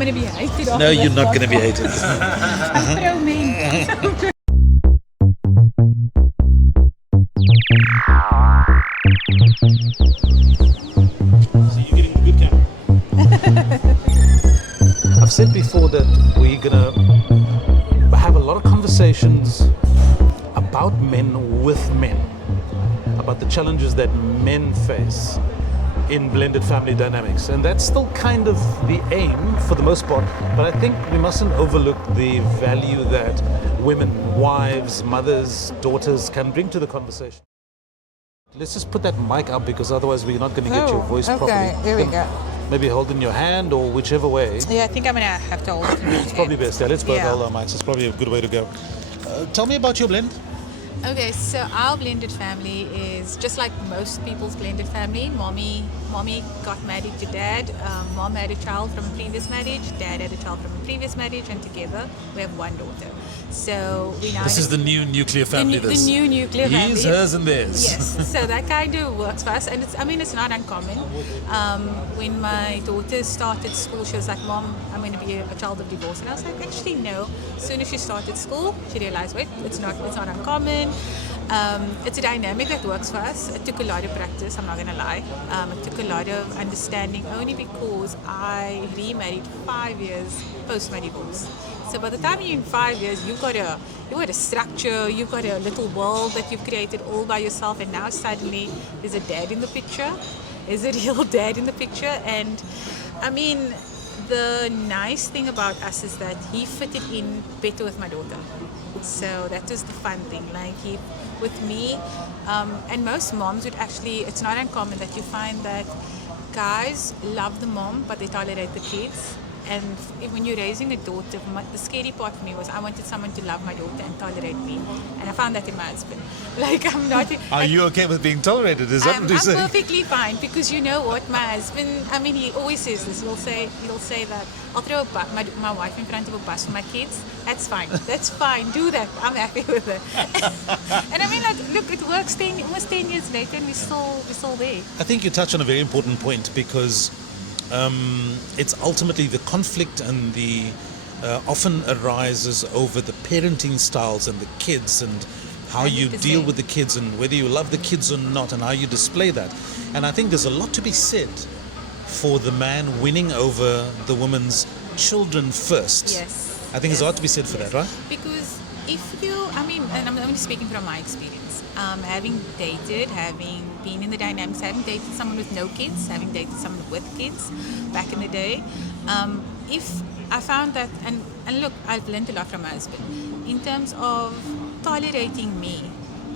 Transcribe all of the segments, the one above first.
going to be hated. No, you're not going to be hated. I'm pro-men. So you're getting good camera. I've said before that we're going to have a lot of conversations about men with men, about the challenges that men face in blended family dynamics, and that's still kind of the aim for the most part, but I think we mustn't overlook the value that women, wives, mothers, daughters can bring to the conversation. Let's just put that mic up because otherwise we're not going to get your voice properly. Okay, here we go. Maybe hold in your hand or whichever way. Yeah, I think I'm going to have to hold it in my It's probably best. Yeah, let's both hold our mics. It's probably a good way to go. Tell me about your blend. Okay, so our blended family is just like most people's blended family. Mommy got married to dad. Mom had a child from a previous marriage. Dad had a child from a previous marriage, and together we have one daughter. So we now. This is the new nuclear family. The new nuclear family. His, hers, and theirs. Yes. So that kind of works for us, and it's not uncommon. When my daughter started school, she was like, "Mom, I'm going to be a child of divorce," and I was like, "Actually, no." As soon as she started school, she realized, wait, it's not uncommon. It's a dynamic that works for us. It took a lot of practice, I'm not going to lie. It took a lot of understanding only because I remarried 5 years post my divorce. So by the time you're in 5 years, you've got a structure, you've got a little world that you've created all by yourself, and now suddenly there's a dad in the picture. There's a real dad in the picture, and I mean, the nice thing about us is that he fitted in better with my daughter. So that was the fun thing. Like he, with me, and most moms would actually, it's not uncommon that you find that guys love the mom, but they tolerate the kids. And when you're raising a daughter, the scary part for me was I wanted someone to love my daughter and tolerate me. And I found that in my husband. Like, I'm not... Are you okay with being tolerated? Is that what you're saying? I'm perfectly fine, because you know what, my husband, I mean, he always says this. He'll say that I'll throw my wife in front of a bus for my kids. That's fine. That's fine. Do that. I'm happy with it. And I mean, like, look, it works almost 10 years later, and we're still there. I think you touch on a very important point, because it's ultimately the conflict and the often arises over the parenting styles and the kids and how you 100%. deal with the kids and whether you love the kids or not and how you display that. And I think there's a lot to be said for the man winning over the woman's children first. Yes. I think there's a lot to be said for that, right? Because and I'm only speaking from my experience, having dated, having been in the dynamics, having dated someone with no kids, having dated someone with kids back in the day, if I found that, and look, I've learned a lot from my husband, in terms of tolerating me.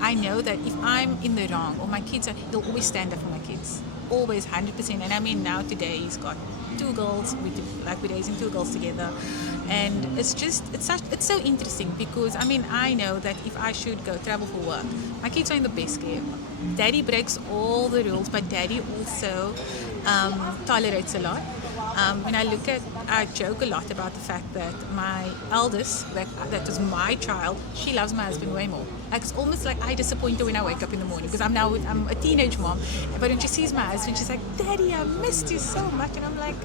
I know that if I'm in the wrong or my kids are, he'll always stand up for my kids. Always, 100%. And I mean, now today he's got 2 girls, we're raising 2 girls together. And it's so interesting because, I mean, I know that if I should go travel for work, my kids are in the best care. Daddy breaks all the rules, but daddy also tolerates a lot. When I joke a lot about the fact that my eldest, that was my child, she loves my husband way more. Like, it's almost like I disappoint her when I wake up in the morning because I'm a teenage mom. But when she sees my husband, she's like, "Daddy, I missed you so much." And I'm like,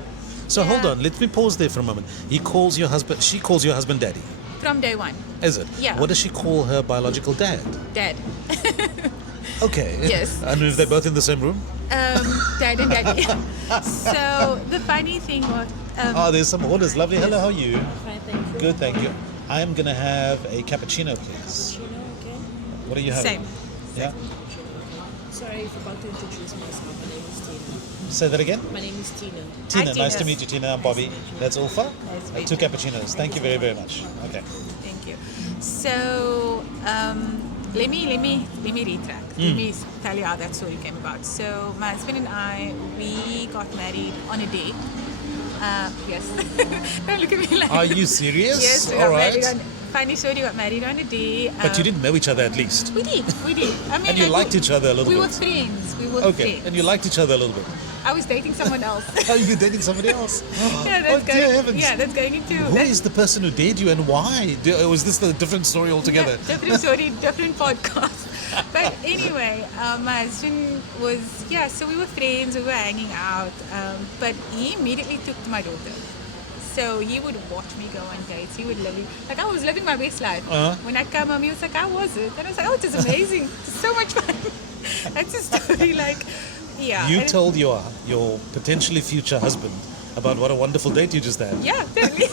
So yeah. hold on, let me pause there for a moment. She calls your husband daddy. From day one. Is it? Yeah. What does she call her biological dad? Dad. Okay. Yes. And if they're both in the same room? Dad and daddy. So the funny thing was... there's some orders. Lovely. Hello, how are you? Fine, thank you. Good, thank you. I am going to have a cappuccino, please. Okay. What are you having? Same. Yeah? Sorry, I forgot to introduce myself. My name is Tina. Say that again? My name is Tina. Tina, Tina. nice to meet you, Tina. I'm Bobby. That's Ulpha. Nice to meet 2 you. cappuccinos. Thank you very, very much. Okay. Thank you. So let me retract. Let me tell you how that story came about. So my husband and I, we got married on a date. Yes. Don't look at me like. Are you serious? Yes. We All got married right. funny story. We got married on a day. But you didn't know each other at least. We did. I mean, And you liked each other a little we bit. were friends. We were Okay. friends. And you liked each other a little bit. I was dating someone else. Are you dating somebody else? Yeah, Oh, dear heavens. that's going into. Who is the person who dated you and why? Was this a different story altogether? Yeah, different story, different podcast. But anyway, my husband was, so we were friends, we were hanging out, but he immediately took to my daughter. So he would watch me go on dates. He would I was living my best life. When I come home, he was like, how was it? And I was like, oh, it was amazing. It's so much fun. That's a story yeah. You told your potentially future husband about what a wonderful date you just had. Yeah, totally.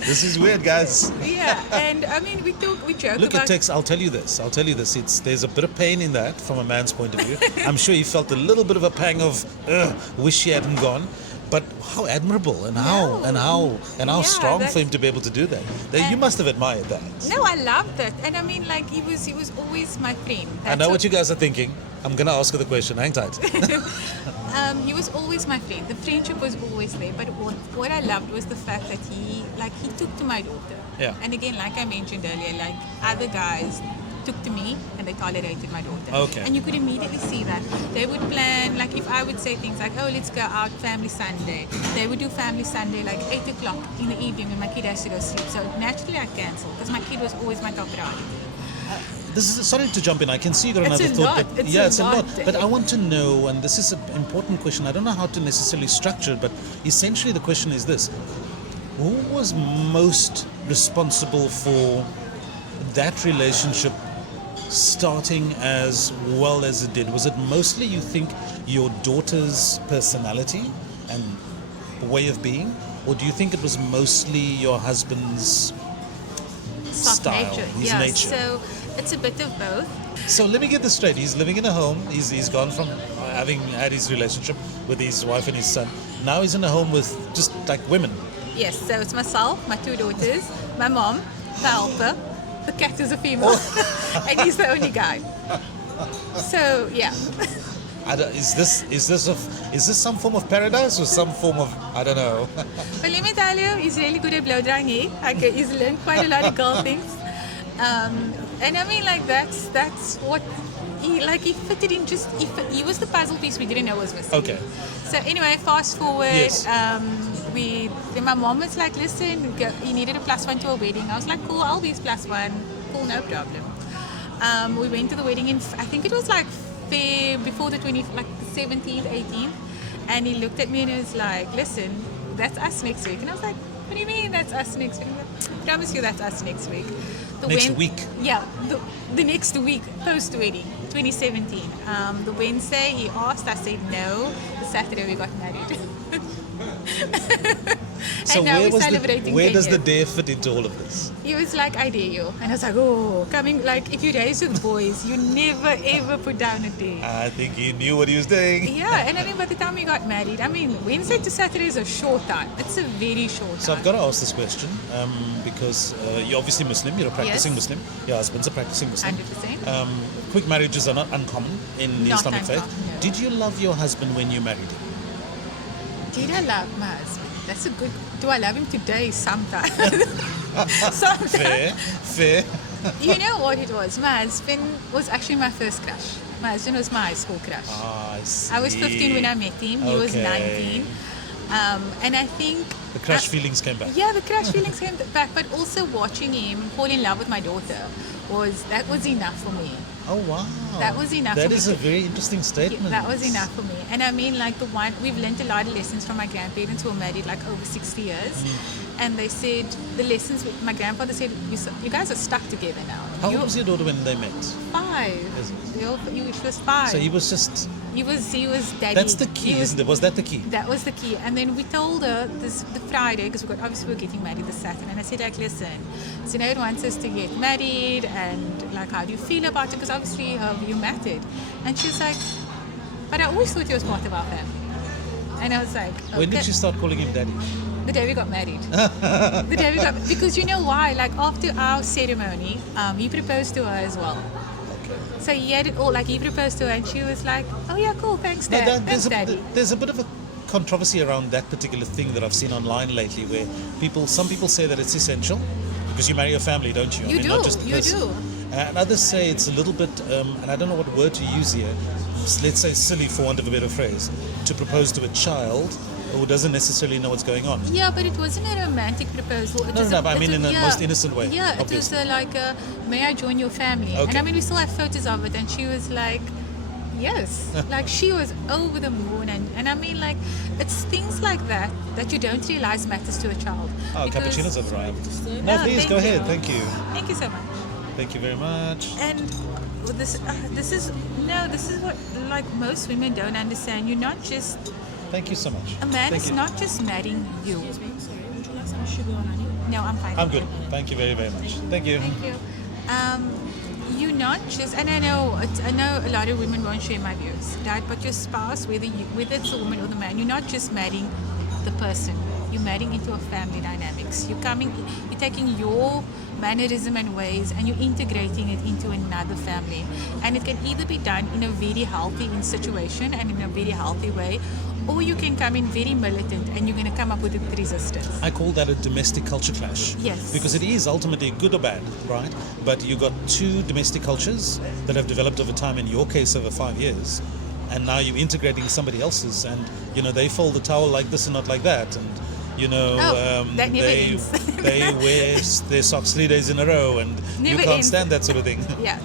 This is weird, guys. Yeah, and I mean, we joke Look, about... it takes, I'll tell you this. There's a bit of pain in that from a man's point of view. I'm sure he felt a little bit of a pang of, wish he hadn't gone. But how admirable and how strong for him to be able to do that. You must have admired that. No, I loved it. And I mean, he was always my friend. I know what you guys are thinking. I'm going to ask her the question. Hang tight. He was always my friend. The friendship was always there. But what I loved was the fact that he took to my daughter. Yeah. And again, like I mentioned earlier, other guys took to me and they tolerated my daughter. Okay. And you could immediately see that. They would plan, if I would say things like, oh, let's go out family Sunday. They would do family Sunday 8 o'clock in the evening when my kid has to go sleep. So naturally I cancelled because my kid was always my top priority. Sorry to jump in. I can see you got another thought. It's a lot. But I want to know, and this is an important question. I don't know how to necessarily structure it, but essentially the question is this. Who was most responsible for that relationship starting as well as it did? Was it mostly, you think, your daughter's personality and way of being? Or do you think it was mostly your husband's style, his nature? So it's a bit of both. So let me get this straight. He's living in a home. He's gone from having had his relationship with his wife and his son. Now he's in a home with just women. Yes, so it's myself, my 2 daughters, my mom, the Ulpha, the cat is a female, and he's the only guy. So yeah. Is this some form of paradise or some form of, I don't know? But let me tell you, he's really good at blow drying hair. He's learned quite a lot of girl things. And I mean, that's what he fitted in. He was the puzzle piece we didn't know was missing. Okay. So anyway, fast forward. Yes. Then my mom was like, listen, he needed a +1 to a wedding. I was like, cool, I'll be his +1. Cool, no problem. We went to the wedding in, I think it was before the 17th, 18th. And he looked at me and he was like, listen, that's us next week. And I was like, what do you mean that's us next week? I promise you that's us next week. Next week? Yeah, the next week, post-wedding, 2017. The Wednesday he asked, I said no. The Saturday we got married. So and now we're celebrating. Where does the dare fit into all of this? He was like, I dare you. And I was like, oh, if you're raised with boys, you never ever put down a dare. I think he knew what he was doing. Yeah, and I mean, by the time we got married, Wednesday to Saturday is a short time. It's a very short time. So I've got to ask this question because you're obviously Muslim, you're a practicing Muslim. Your husband's a practicing Muslim. 100%. Quick marriages are not uncommon in the Not Islamic faith. uncommon, no. Did you love your husband when you married him? Did I love my husband? That's a good... Do I love him today? Sometimes. Fair. You know what it was? My husband was actually my first crush. My husband was my high school crush. I see. I was 15 when I met him. He was 19. And I think... The crush feelings came back. Yeah, the crush feelings came back. But also watching him fall in love with my daughter was enough for me. Oh, wow. That was enough for me. That is a very interesting statement. That was enough for me. And I mean, we've learned a lot of lessons from my grandparents who were married over 60 years. And they said, my grandfather said, you guys are stuck together now. How old was your daughter when they met? 5. She was 5. So he was just... He was daddy. That's the key, isn't it? Was that the key? That was the key. And then we told her the Friday, because we're getting married this Saturday. And I said, listen, Sinead wants us to get married, and how do you feel about it? Because obviously you mattered. And she was like, but I always thought he was part of our family. And I was like, okay. When did you start calling him daddy? The day we got married. Because you know why? After our ceremony, he proposed to her as well. So he had it all, he proposed to her and she was like, oh yeah, cool, thanks Dad, thanks Daddy. There's a bit of a controversy around that particular thing that I've seen online lately where some people say that it's essential because you marry a family, don't you? You do. Not just and others say it's a little bit, and I don't know what word to use here, let's say silly for want of a better phrase, to propose to a child who doesn't necessarily know what's going on. Yeah, but it wasn't a romantic proposal. I mean in the most innocent way. Yeah, obviously. It was may I join your family? Okay. And we still have photos of it, and she was like, Yes, like she was over the moon, and I mean, like, it's things like that that you don't realize matters to a child. Oh, Because- cappuccino's arrived. So- No, Oh, please thank go ahead. you. Thank you. Thank you so much. Thank you very much. And this is what like most women don't understand. You're not just Thank you so much. a man Thank is you. not just marrying you. Excuse me, sorry. Would you like some sugar or honey? No, I'm fine. I'm good. Thank you very, very much. Thank you. Thank you. You're not just, and I know a lot of women won't share my views, right? But your spouse, whether it's a woman or the man, you're not just marrying the person. You're marrying into a family dynamics. You're taking your mannerism and ways, and you're integrating it into another family. And it can either be done in a very healthy situation and in a very healthy way, or you can come in very militant and you're going to come up with a resistance. I call that a domestic culture clash. Yes. Because it is ultimately good or bad, right? But you got two domestic cultures that have developed over time, in your case over 5 years, and now you're integrating somebody else's, and they fold the towel like this and not like that, and that never they ends. they wear their socks 3 days in a row, and you Never can't ends. stand that sort of thing. Yes.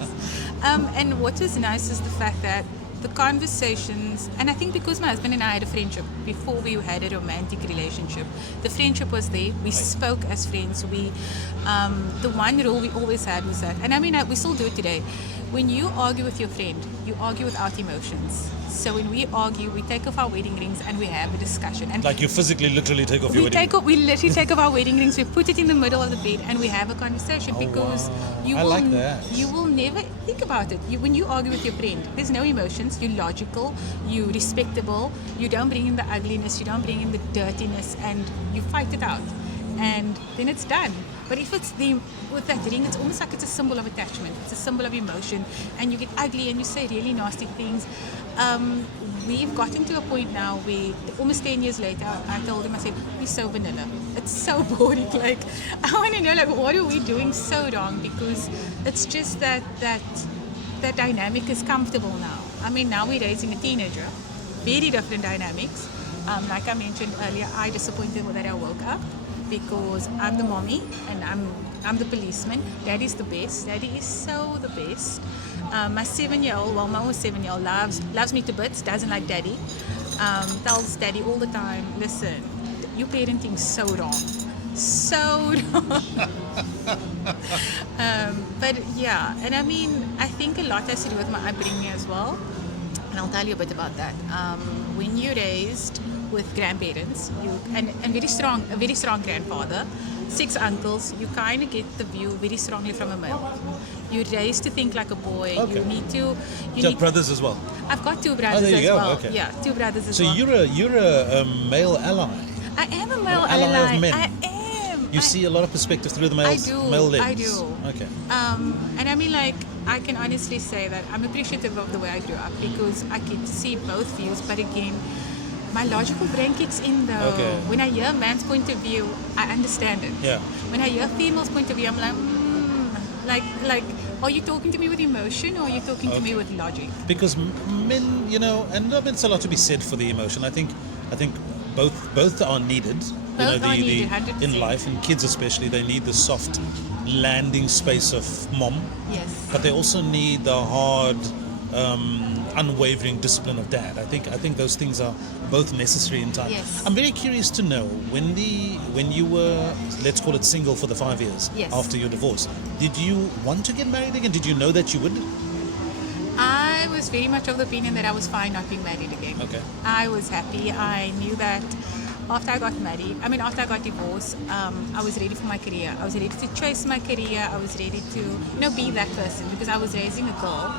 And what was nice is the fact that the conversations, and I think because my husband and I had a friendship before we had a romantic relationship, the friendship was there. We spoke as friends. The one rule we always had was that, and I mean, we still do it today. When you argue with your friend, you argue without emotions. So when we argue, we take off our wedding rings and we have a discussion. And Like you physically, literally take off your wedding. we literally take off our wedding rings, we put it in the middle of the bed, and we have a conversation because wow. you I will like that. you will never think about it. When you argue with your friend, there's no emotions. You're logical, you're respectable. You don't bring in the ugliness, you don't bring in the dirtiness, and you fight it out, and then it's done. But if it's with that ring, it's almost like it's a symbol of attachment. It's a symbol of emotion, and you get ugly and you say really nasty things. We've gotten to a point now where almost 10 years later, I told him, I said, we're so vanilla. It's so boring. Like, I want to know, like, what are we doing so wrong? Because it's just that dynamic is comfortable now. I mean, now we're raising a teenager. Very different dynamics. Like I mentioned earlier, I disappointed that I woke up because I'm the mommy and I'm the policeman. Daddy's the best. Daddy is so the best. My 7-year-old, well, my almost 7-year-old loves me to bits, doesn't like daddy. Tells daddy all the time, listen, you parenting so wrong. So wrong. But yeah, and I mean, I think a lot has to do with my upbringing as well. And I'll tell you a bit about that. When you're raised with grandparents, and a very strong grandfather, 6 uncles, you kind of get the view very strongly from a male. You're raised to think like a boy. Okay. You need to. You have brothers as well. I've got 2 brothers there you as go, well. okay. Yeah, 2 brothers as So well. you're a male ally. I am a male ally ally. of men. I am. You see a lot of perspective through the male lens. I do. Okay. And I mean, like, I can honestly say that I'm appreciative of the way I grew up because I get to see both views. But again, my logical brain kicks in though. Okay. When I hear a man's point of view, I understand it. Yeah. When I hear a female's point of view, I'm like, like, are you talking to me with emotion or are you talking to me with logic? Because men, and there's a lot to be said for the emotion. I think both are needed. Both are needed, 100%. In life, and kids especially, they need the soft landing space of mom, Yes. but they also need the hard, unwavering discipline of dad. I think those things are both necessary in time. Yes. I'm very curious to know when you were, let's call it, single for the 5 years Yes. after your divorce. Did you want to get married again? Did you know that you would? I was very much of the opinion that I was fine not being married again. Okay. I was happy. I knew that after I got divorced, I was ready for my career. I was ready to chase my career. I was ready to, be that person because I was raising a girl.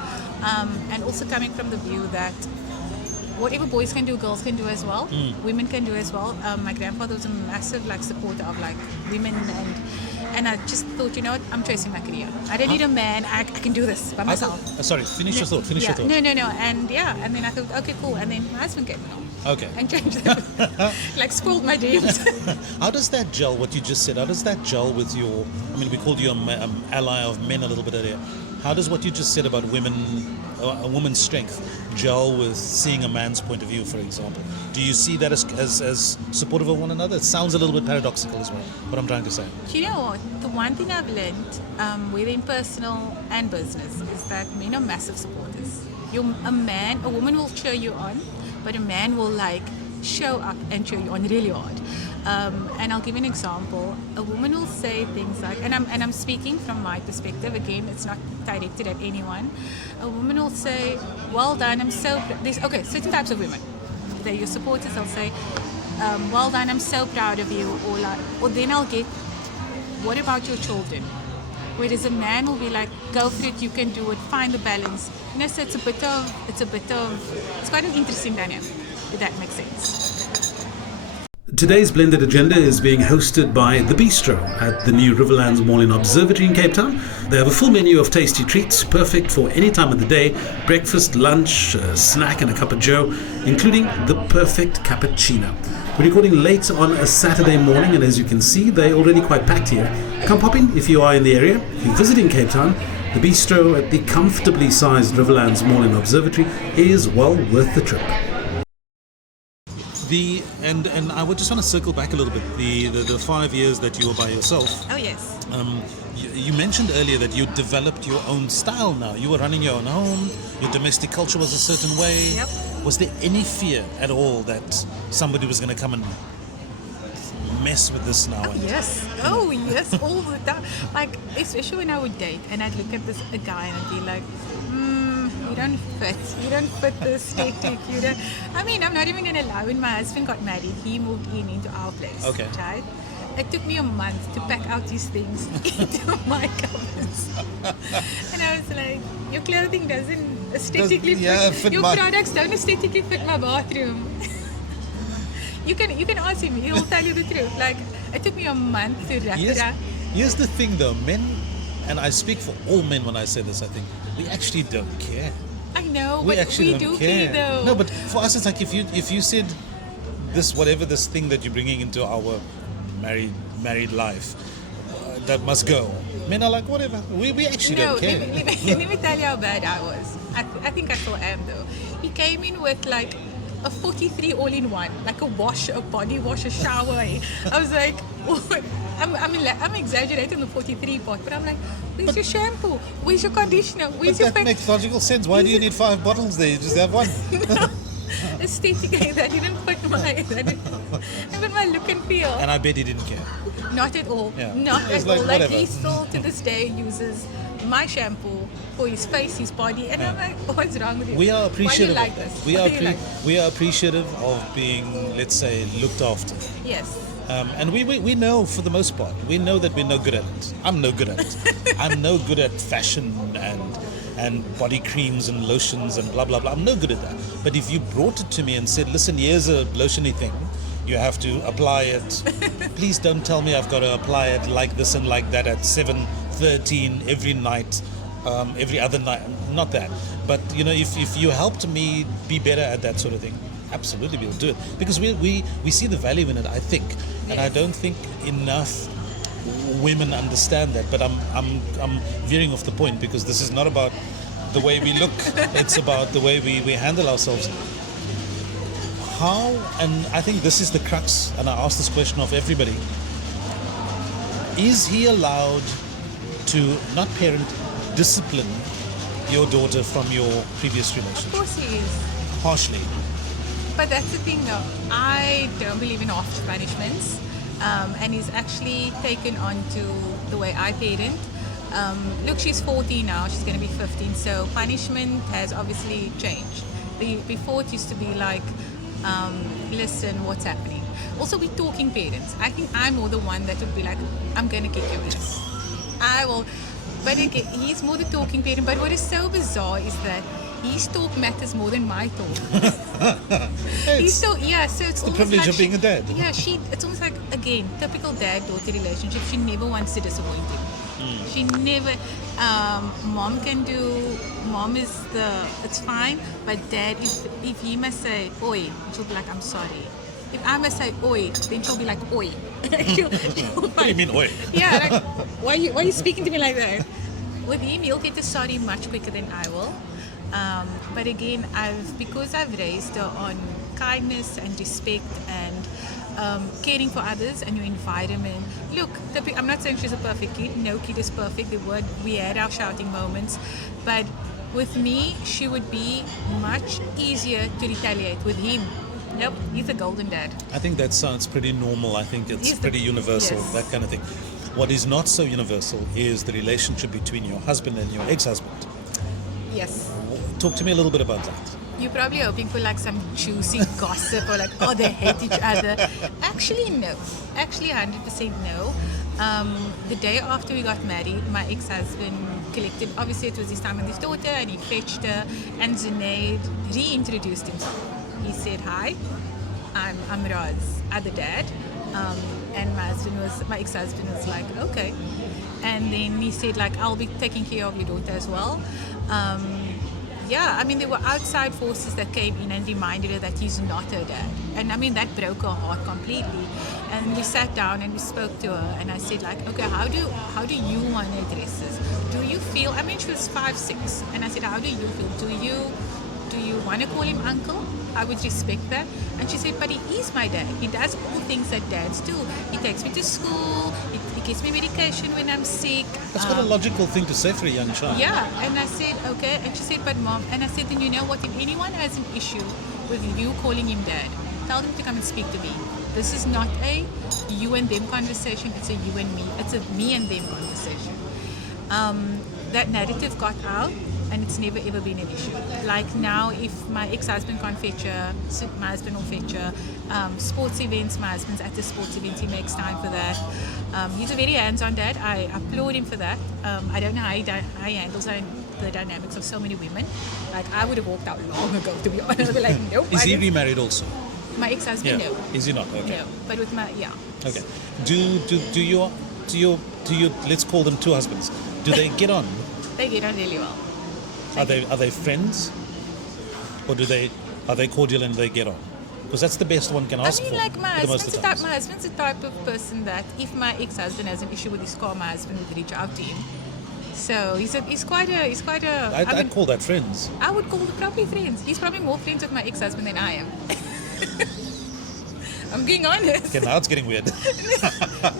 And also coming from the view that whatever boys can do, girls can do as well. Women can do as well. My grandfather was a massive supporter of women, and I just thought, you know what, I'm chasing my career. I don't need a man. I can do this by myself. Sorry, finish your thought. Finish your thought. No. And then I thought, okay, cool. And then my husband came along. Okay. And changed it. Spoiled my dreams. How does that gel, what you just said, how does that gel with your, we called you an ally of men a little bit earlier. How does what you just said about women, a woman's strength, gel with seeing a man's point of view, for example? Do you see that as supportive of one another? It sounds a little bit paradoxical as well, what I'm trying to say. Do you know what? The one thing I've learned within personal and business is that men are massive supporters. A woman will cheer you on, but a man will like show up and cheer you on really hard. And I'll give you an example. A woman will say things like, and I'm speaking from my perspective. Again, it's not directed at anyone. A woman will say, "Well done, I'm so." There's certain types of women. They're your supporters. They'll say, "Well done, I'm so proud of you," or then I'll get, "What about your children?" Whereas a man will be like, "Go for it, you can do it, find the balance." So it's quite an interesting dynamic, if that makes sense. Today's Blended Agenda is being hosted by The Bistro at the new Riverlands Mall in Observatory in Cape Town. They have a full menu of tasty treats, perfect for any time of the day, breakfast, lunch, a snack and a cup of joe, including the perfect cappuccino. We're recording late on a Saturday morning, and as you can see, they're already quite packed here. Come pop in if you are in the area. If you're visiting Cape Town, The Bistro at the comfortably sized Riverlands Mall in Observatory is well worth the trip. And I would just want to circle back a little bit. The 5 years that you were by yourself. Oh yes. You mentioned earlier that you developed your own style now. You were running your own home. Your domestic culture was a certain way. Yep. Was there any fear at all that somebody was going to come and mess with this now? Yes, all the time. Like, especially when I would date and I'd look at a guy and I'd be like, you don't fit the aesthetic, I mean, I'm not even going to lie. When my husband got married, he moved into our place. Okay. Right? It took me a month to pack out these things into my cupboards. And I was like, your clothing doesn't aesthetically fit your products don't aesthetically fit my bathroom. You can ask him, he'll tell you the truth. Like, it took me a month to wrap it up. Here's the thing though, men, and I speak for all men when I say this, I think, we actually don't care. I know, We but actually we don't do care. care though. No, but for us it's like if you said this, whatever this thing that you're bringing into our married life, that must go. Men are like, whatever. We actually don't care. Let me tell you how bad I was. I think I still am though. He came in with like a 43 all-in-one, like a wash, a body wash, a shower. I was like, what? I'm exaggerating the 43 part, but I'm like, where's your shampoo? Where's your conditioner? Where's your That makes logical sense. Why do you need 5 bottles there? You just have one. Aesthetically, that didn't fit my look and feel. And I bet he didn't care. Not at all. Yeah. Not It's at like, all. Like, whatever. he still to this day uses my shampoo for his face, his body, and I'm like, what's wrong with you? We are appreciative Why do you like of that. this? We are appreciative of being, let's say, looked after. Yes. And we know, for the most part, we know that we're no good at it. I'm no good at it. I'm no good at fashion and body creams and lotions and blah, blah, blah. I'm no good at that. But if you brought it to me and said, listen, here's a lotiony thing, you have to apply it. Please don't tell me I've got to apply it like this and like that at 7:13 every night, every other night. Not that. But, if you helped me be better at that sort of thing, absolutely we'll do it. Because we see the value in it, I think. And I don't think enough women understand that. But I'm veering off the point, because this is not about the way we look. It's about the way we handle ourselves. How, and I think this is the crux, and I ask this question of everybody, is he allowed to, not parent, discipline your daughter from your previous relationship? Of course he is. Harshly. But that's the thing though. I don't believe in harsh punishments. And he's actually taken on to the way I parent. Look, she's 14 now, she's going to be 15, so punishment has obviously changed. Before it used to be like, listen, what's happening? Also, we're talking parents. I think I'm more the one that would be like, I'm going to kick your ass. I will. But again, he's more the talking parent. But what is so bizarre is that his talk matters more than my talk. So it's the privilege like of being a dad. Yeah, it's almost like, again, typical dad-daughter relationship. She never wants to disappoint him. She never, mom is it's fine, but dad, if he must say, oi, she'll be like, I'm sorry. If I must say, oi, then she'll be like, oi. she'll What do you mean, oi? Yeah, like, why are you speaking to me like that? With him, he'll get to sorry much quicker than I will. But again, because I've raised her on kindness and respect and caring for others and your environment. Look, I'm not saying she's a perfect kid. No kid is perfect. We had our shouting moments, but With me, she would be much easier to retaliate. With him, nope, he's a golden dad. I think that sounds pretty normal. I think it's He's the- pretty universal, yes. that kind of thing. What is not so universal is the relationship between your husband and your ex-husband. Yes. Talk to me a little bit about that. You're probably hoping for like some juicy gossip or like, oh, they hate each other. Actually, no. Actually, 100% no. The day after we got married, my ex-husband collected, obviously it was his time with his daughter, and he fetched her, and Junaid reintroduced himself. He said, hi, I'm Roz, other dad. And my ex-husband was like, okay. And then he said, like, I'll be taking care of your daughter as well. Yeah, I mean, there were outside forces that came in and reminded her that he's not her dad. And I mean, that broke her heart completely. And we sat down and we spoke to her, and I said, like, okay, how do you want to address this? Do you feel, I mean, she was 5'6", and I said, how do you feel? Do you want to call him uncle? I would respect that. And she said, but he is my dad. He does all things that dads do. He takes me to school. He gives me medication when I'm sick. That's quite a logical thing to say for a young child. Yeah, and I said, okay. And she said, but mom, and I said, then you know what, if anyone has an issue with you calling him dad, tell them to come and speak to me. This is not a you and them conversation, it's a you and me. It's a me and them conversation. That narrative got out, and it's never ever been an issue. Like now, if my ex-husband can't fetch her, my husband will fetch her. Sports events, my husband's at the sports events, he makes time for that. He's a very hands-on dad. I applaud him for that. I don't know how he handles the dynamics of so many women. Like, I would have walked out long ago, to be honest. I'd be like, nope. Is he remarried also? My ex-husband, no. Is he not? Okay. No, but with my, yeah. Okay. Do your let's call them two husbands. Do they get on? They get on really well. Are they friends? Or are they cordial and they get on? Because that's the best one can ask I mean, for. like, my for the most husband's of the the type, times. my husband's the type of person that if my ex-husband has an issue with his car, my husband would reach out to him. So he's quite a. I'd call that friends. I would call them probably friends. He's probably more friends with my ex-husband than I am. I'm being honest. Okay, now it's getting weird.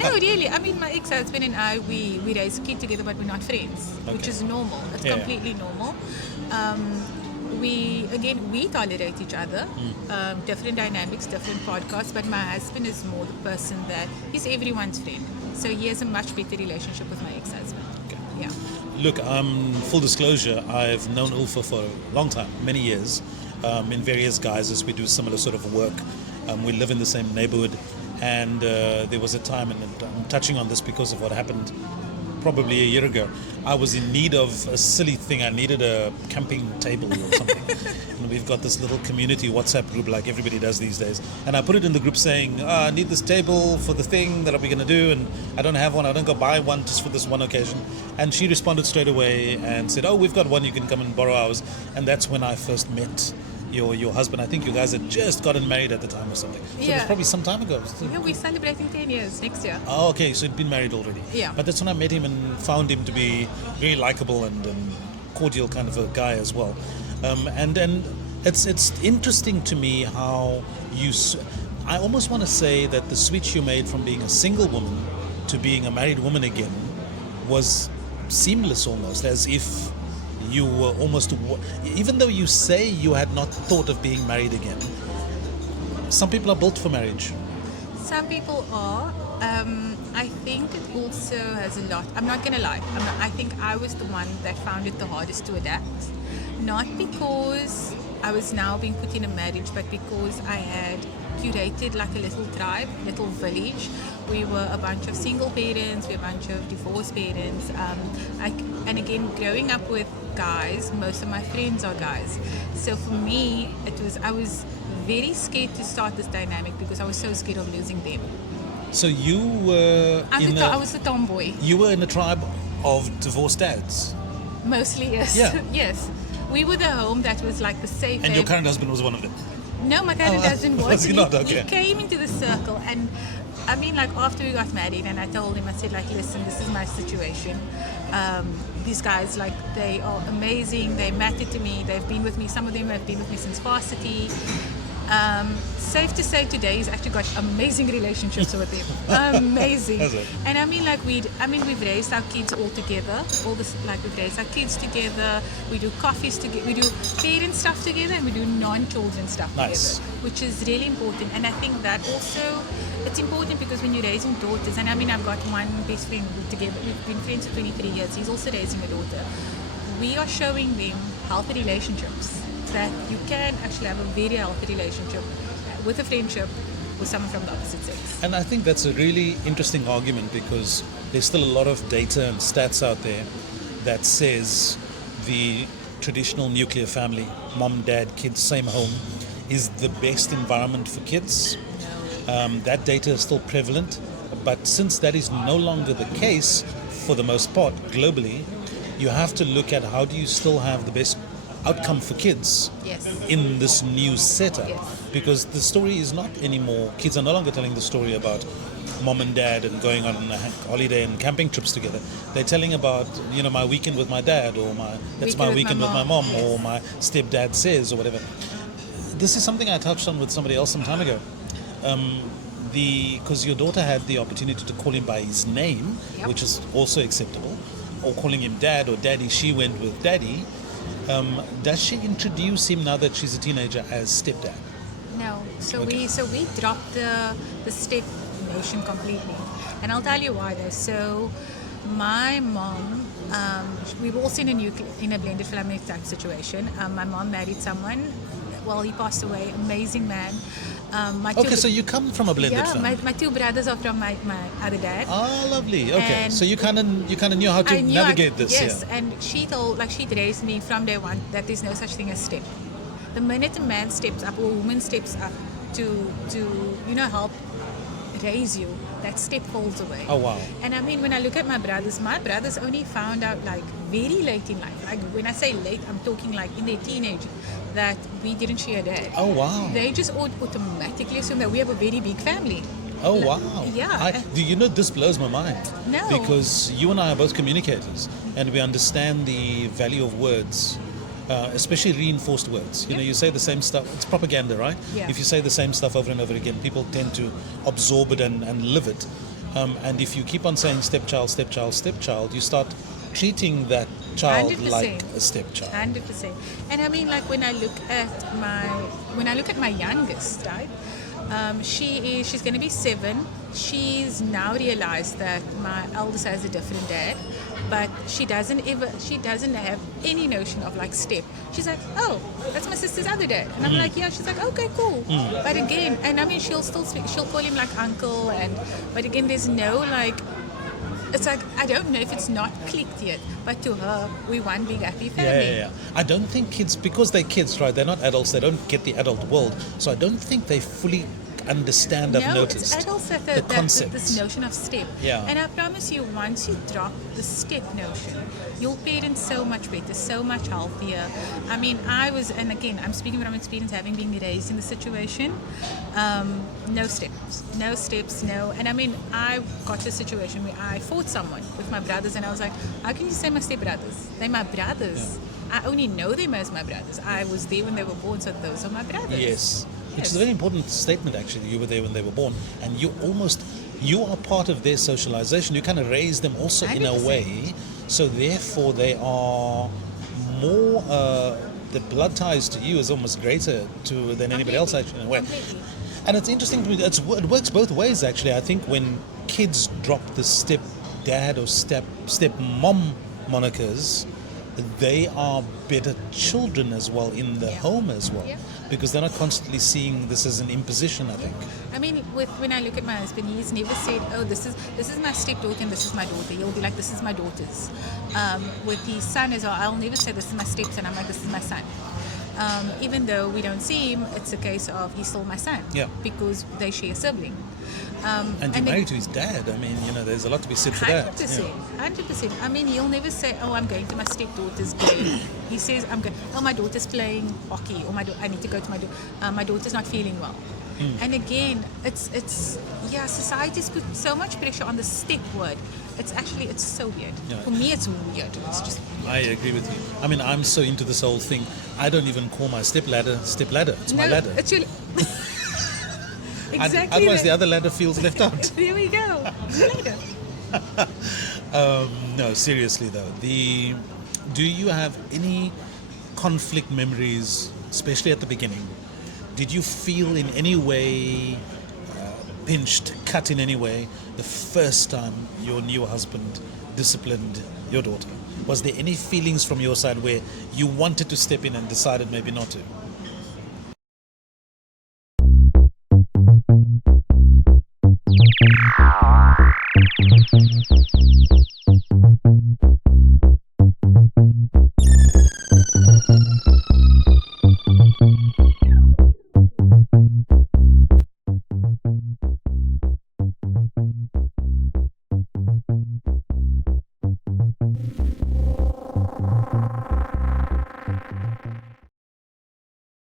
No, really. I mean, my ex-husband and I, we raise a kid together, but we're not friends, which is normal. It's completely normal. We tolerate each other. Different dynamics, different podcasts, but my husband is more the person that he's everyone's friend. So he has a much better relationship with my ex-husband. Okay. Yeah. Look, full disclosure, I've known Ulpha for a long time, many years, in various guises. We do similar sort of work. We live in the same neighborhood, and there was a time, and I'm touching on this because of what happened probably a year ago. I was in need of a silly thing. I needed a camping table or something. And we've got this little community WhatsApp group like everybody does these days. And I put it in the group saying, I need this table for the thing that we're going to do, and I don't have one. I don't go buy one just for this one occasion. And she responded straight away and said, oh, we've got one. You can come and borrow ours. And that's when I first met your husband. I think you guys had just gotten married at the time or something. So it was probably some time ago. Yeah, we're celebrating 10 years next year. Oh, okay, so you'd been married already. Yeah. But that's when I met him and found him to be very likable and cordial kind of a guy as well. And it's interesting to me how I almost want to say that the switch you made from being a single woman to being a married woman again was seamless almost, as if you were almost, even though you say you had not thought of being married again, some people are built for marriage. Some people are. I think it also has a lot. I'm not going to lie. I think I was the one that found it the hardest to adapt. Not because I was now being put in a marriage, but because I had curated like a little tribe, little village. We were a bunch of single parents, we were a bunch of divorced parents. And again, growing up with guys, most of my friends are guys. So for me, I was very scared to start this dynamic because I was so scared of losing them. So you were I was the tomboy. You were in a tribe of divorced dads. Mostly, yes. Yeah. Yes. We were the home that was like the safe. And your current husband was one of them. No, my current husband was wasn't. he not? Okay. He came into the circle, and I mean, like after we got married, and I told him, I said, like, listen, this is my situation. These guys, like, they are amazing. They matter to me. They've been with me. Some of them have been with me since varsity. Safe to say today he's actually got amazing relationships with him. Amazing. Has it? And I mean, we've raised our kids all together. We've raised our kids together. We do coffees together. We do parent stuff together, and we do non-children stuff Nice. together, which is really important. And I think that also it's important because when you're raising daughters, and I mean, I've got one best friend together. We've been friends for 23 years. He's also raising a daughter. We are showing them healthy relationships, that you can actually have a very healthy relationship with a friendship with someone from the opposite sex. And I think that's a really interesting argument because there's still a lot of data and stats out there that says the traditional nuclear family, mom, dad, kids, same home, is the best environment for kids. That data is still prevalent, but since that is no longer the case for the most part globally, you have to look at how do you still have the best outcome for kids Yes. in this new setup. Yes. Because the story is not anymore, kids are no longer telling the story about mom and dad and going on a holiday and camping trips together. They're telling about, my weekend with my dad, or my weekend with my mom, yes. or my stepdad says, or whatever. This is something I touched on with somebody else some time ago. Because your daughter had the opportunity to call him by his name, Yep. which is also acceptable, or calling him dad or daddy, she went with daddy. Does she introduce him now that she's a teenager as stepdad? No. So Okay. we dropped the step notion completely, and I'll tell you why though. So my mom, we were also in a blended family type situation. My mom married someone. Well, he passed away. Amazing man. Okay, so you come from a blended family. My two brothers are from my other dad. Ah, lovely. Okay, And so you kind of knew how to I knew navigate this. Yes, Yeah. and she'd raised me from day one that there's no such thing as step. The minute a man steps up or a woman steps up to help raise you, that step falls away. Oh, wow. And I mean, when I look at my brothers only found out like very late in life. Like when I say late, I'm talking like in their teenage, that we didn't share a dad. Oh, wow. They just automatically assume that we have a very big family. Oh, wow. Yeah. This blows my mind. No. Because you and I are both communicators, and we understand the value of words, especially reinforced words. You say the same stuff. It's propaganda, right? Yeah. If you say the same stuff over and over again, people tend to absorb it and live it. And if you keep on saying stepchild, stepchild, stepchild, you start treating that child 100%. like a stepchild. 100%. And I mean, like when I look at my youngest, right? She's going to be 7. She's now realized that my eldest has a different dad, but she doesn't have any notion of like step. She's like, oh, that's my sister's other dad, and I'm like, yeah. She's like, okay, cool. But again, and I mean, she'll still speak. She'll call him like uncle, but again, there's no like. It's like, I don't know if it's not clicked yet, but to her, we're one big happy family. Yeah. I don't think kids, because they're kids, right? They're not adults. They don't get the adult world. So I don't think they fully understand. I've noticed it's adults that the concept. this notion of step. Yeah. And I promise you, once you drop the step notion, you'll parent so much better, so much healthier. I mean, and again, I'm speaking from experience, having been raised in the situation. No steps, no. And I mean, I got to a situation where I fought someone with my brothers, and I was like, how can you say my stepbrothers? They're my brothers. Yeah. I only know them as my brothers. I was there when they were born, so those are my brothers. Yes. Which is a very important statement, actually. You were there when they were born, and you are part of their socialization. You kind of raise them also 100%. In a way, so therefore they are more. The blood ties to you is almost greater than anybody else, actually, in a way. Completely. And it's interesting. It works both ways, actually. I think when kids drop the step dad or step mom monikers, they are better children as well in the home as well, because they're not constantly seeing this as an imposition, I think. I mean, when I look at my husband, he's never said, oh, this is my stepdaughter and this is my daughter. He'll be like, this is my daughter's. With his son as well, I'll never say this is my stepson. I'm like, this is my son. Even though we don't see him, it's a case of he's still my son, because they share a sibling. And you're married to his dad. I mean, there's a lot to be said for that. 100%. I mean, he'll never say, oh, I'm going to my stepdaughter's play. He says, my daughter's playing hockey, or I need to go to my daughter's not feeling well. And again, it's society's put so much pressure on the step word. It's so weird. Yeah. For me, it's weird. It's just I agree with you. I mean, I'm so into this whole thing. I don't even call my step ladder. It's my ladder. It's your exactly. Otherwise, the other ladder feels left out. There we go. Ladder. No, seriously though. Do you have any conflict memories, especially at the beginning? Did you feel in any way pinched, cut in any way, the first time your new husband disciplined your daughter? Was there any feelings from your side where you wanted to step in and decided maybe not to?